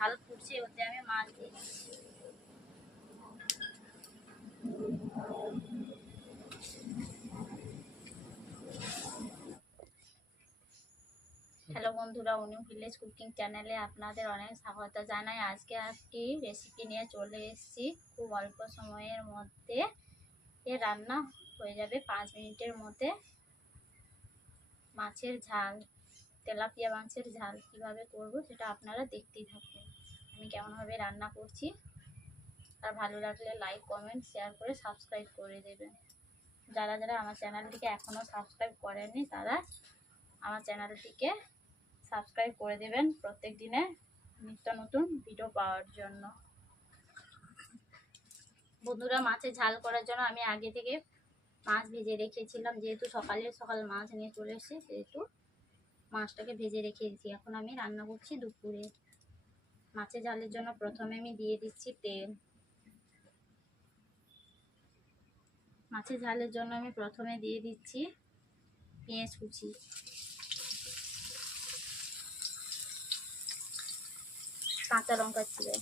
ঝাল ফুটছে, ওতে আমি মাছ দিয়ে দিচ্ছি। হ্যালো বন্ধুরা, অনু ভিলেজ কুকিং চ্যানেলে আপনাদের অনেক স্বাগত জানাই। আজকে একটি রেসিপি নিয়ে চলে এসেছি। খুব অল্প সময়ের মধ্যে রান্না হয়ে যাবে, 5 মিনিটের মধ্যে। মাছের ঝাল, তেলাপিয়া মাছের ঝাল কিভাবে করব সেটা আপনারা দেখতেই থাকুন। আমি কেমনভাবে রান্না করছি। আর ভালো লাগলে লাইক, কমেন্ট, শেয়ার করে সাবস্ক্রাইব করে দেবেন। যারা যারা আমার চ্যানেলটিকে এখনও সাবস্ক্রাইব করেননি তারা আমার চ্যানেলটিকে সাবস্ক্রাইব করে দেবেন প্রত্যেক দিনে নিত্য নতুন ভিডিও পাওয়ার জন্য। বন্ধুরা, মাছের ঝাল করার জন্য আমি আগে থেকে মাছ ভেজে রেখেছিলাম। যেহেতু সকাল মাছ নিয়ে চলে এসেছে, সেহেতু মাছটাকে ভেজে রেখেছি। এখন আমি রান্না করছি দুপুরে। মাছের ঝালের জন্য প্রথমে আমি দিয়ে দিচ্ছি তেল। মাছের ঝালের জন্য আমি প্রথমে দিয়ে দিচ্ছি পেঁয়াজ কুচি, কাঁচা লঙ্কা চিড়ে,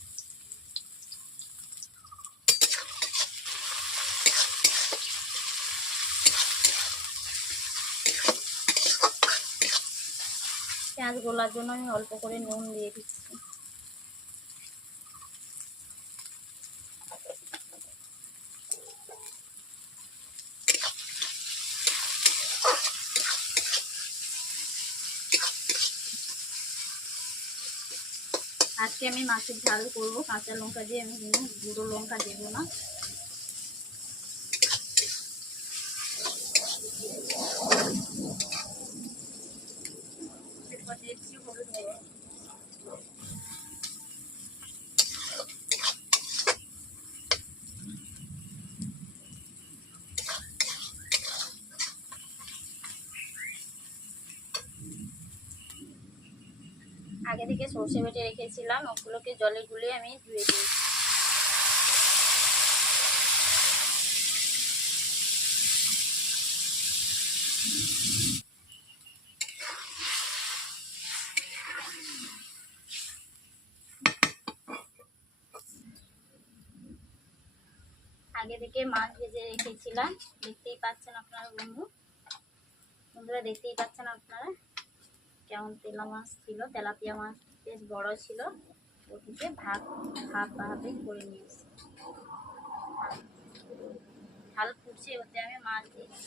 পেঁয়াজ গোলার জন্য আমি অল্প করে নুন দিয়ে দিচ্ছি। আজকে আমি মাছের ঝাল করব কাঁচা লঙ্কা দিয়ে, আমি গুঁড়ো লঙ্কা দেবো না। এরপর দিচ্ছি হলুদ গুঁড়ো। আগে থেকে সর্ষে বেটে রেখেছিলাম, ওগুলোকে জলে গুলিয়ে আমি ধুয়ে দিই। আগে থেকে মাছ ভেজে রেখেছিলাম, দেখতেই পাচ্ছেন আপনারা বন্ধুরা দেখতেই পাচ্ছেন আপনারা কেমন তেলা মাছ ছিল। তেলাপিয়া মাছ বেশ বড় ছিল, ওটিকে ভাবে করে নিয়েছি। ঝাল ফুটছে, ওতে আমি মাছ দিয়েছি।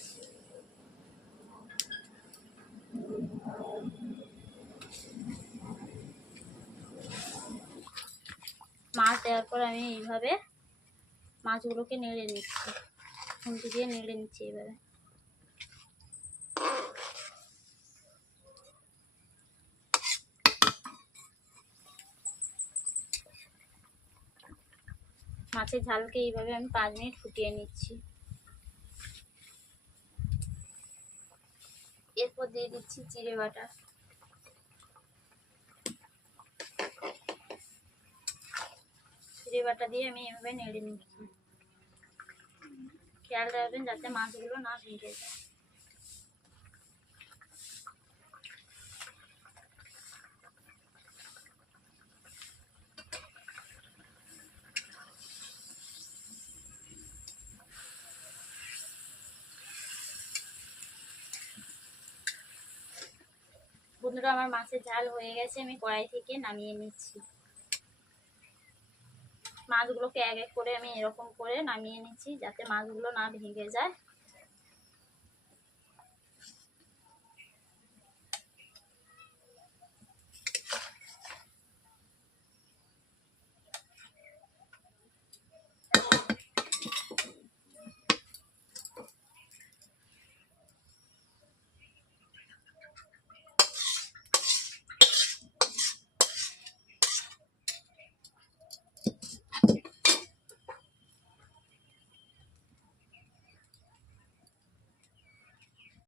মাছ দেওয়ার পর আমি এইভাবে মাছগুলোকে নেড়ে নিচ্ছি, খুন্তি দিয়ে নেড়ে নিচ্ছি। এবারে মাছের ঝালকে এইভাবে আমি 5 মিনিট ফুটিয়ে নিচ্ছি। এরপর দিয়ে দিচ্ছি জিরে বাটা। জিরে বাটা দিয়ে আমি এভাবে নেড়ে নিচ্ছি। খেয়াল রাখবেন যাতে মাছগুলো না ভেঙে যায়। বন্ধুরা, আমার মাছের ঝাল হয়ে গেছে, আমি কড়াই থেকে নামিয়ে নিচ্ছি। মাছগুলোকে এক এক করে আমি এরকম করে নামিয়ে নিচ্ছি যাতে মাছগুলো না ভেঙে যায়।